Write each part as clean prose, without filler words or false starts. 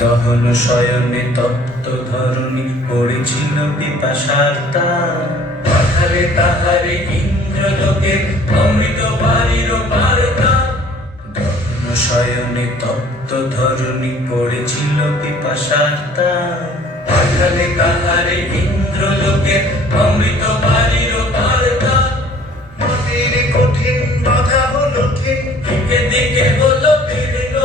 দহন শয়নে তপ্ত ধরণী পড়েছিল পিপাসার তার। পাঠালে তাহারে ইন্দ্রলোকে অমৃত বাড়ির বার্তা। দহন শয়নে তপ্ত ধরণী পড়েছিল পিপাসার তার। পাঠালে তাহারে ইন্দ্রলোকে অমৃত বাড়ির বার্তা। মাটির কঠিন বাধা হলো ক্ষীণ, দিকে দিকে হলো বিলীন।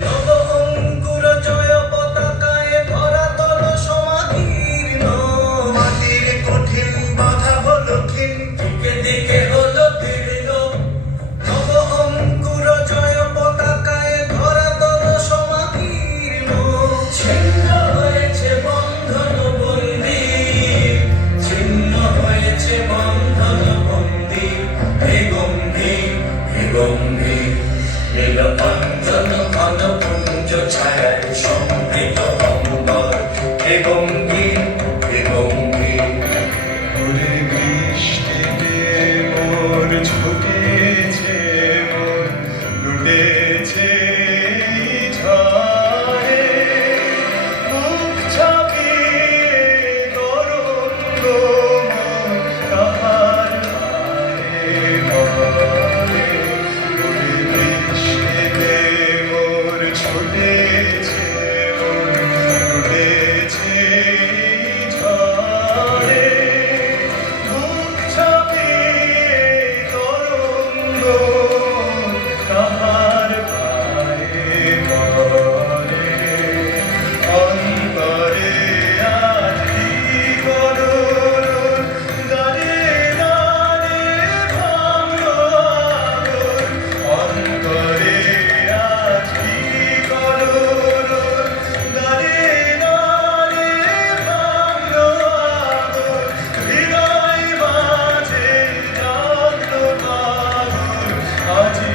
নব অঙ্কুর জয় পতাকায় ধরাতল সমাকীর্ণ। মাটির কঠিন বাধা হলো ক্ষীণ, দিকে দিকে হলো বিলীন। নব অঙ্কুর জয় পতাকায় ধরাতল সমাকীর্ণ। ছিন্ন হয়েছে বন্ধন বন্দী, ছিন্ন হয়েছে বন্ধন বন্দী। হে গম্ভীর, হে গম্ভীর, নীল অঞ্জন ঘন পুঞ্জ ছায়ায় সমৃত অম্বর। হে গম্ভীর, হে গম্ভীর। ওরে বৃষ্টিতে মোর ঝুঁকেছে, মোর লুটেছে ঝড়ে। মুখ ছাপিয়ে তরঙ্গ মোর কাহার ভারে ভরে। ওরে বৃষ্টিতে মোর ছুটেছে, মোর লুটেছে ঝড়ে। মুখ ছাপিয়ে তরঙ্গ কাহার ভারে ভরে। অন্তরে আজ গরুর গানে গানে ভাঙলো আগুন। অন্তরে আজ গরুর গানে গানে ভাঙলো আগুন। হৃদয় মাঝে জাগলো আগুন, আজি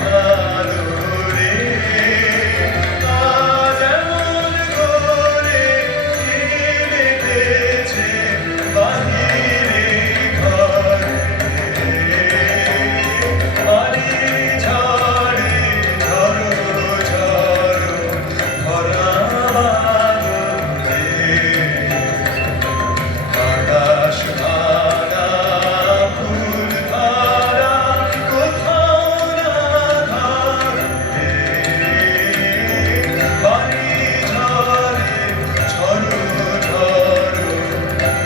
ভালো রে। আজ এমন করে কেঁদেছে বাহিরে ঘরে। বাড়ি ঝড়ে ঝড়ো ঝড়ো ভরা বাদলে। আকাশ ভাঙা ফুল ধরা কোথাও না ধারে। বাড়ি ঝড়ে ঝড়ো ঝড়ো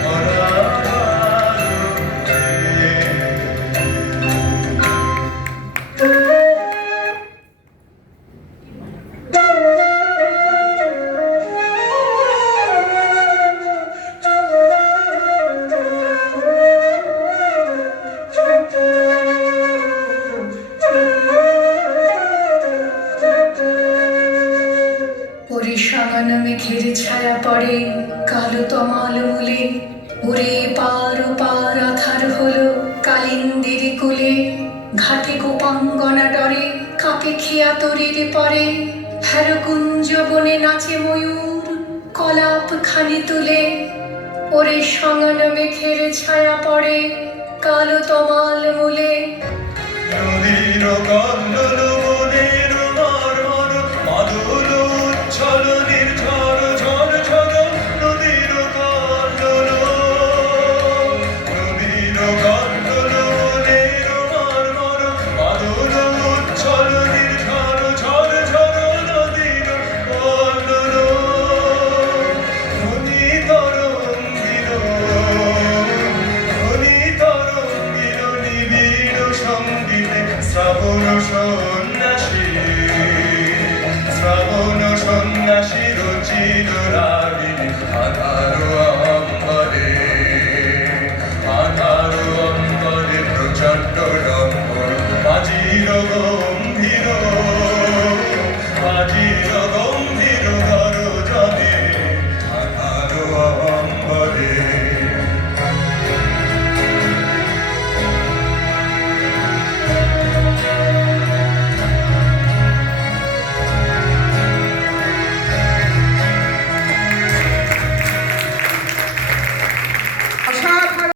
ভরা বাদলে। ওরে সামান্য মেঘের ছায়া পড়ে কালো তমাল মূলে। ওরে পার পার আধার হলো কালিন্দির কুলে। ঘাটে গোপাঙ্গনা ডরে কাপে খেয়া তরির পরে। হ্যারকুঞ্জ বনে নাচে ময়ূর কলাপ খানি তুলে। ওরে সামান্য মেঘের ছায়া পড়ে কালো তমাল মূলে। নদীর কল্লোল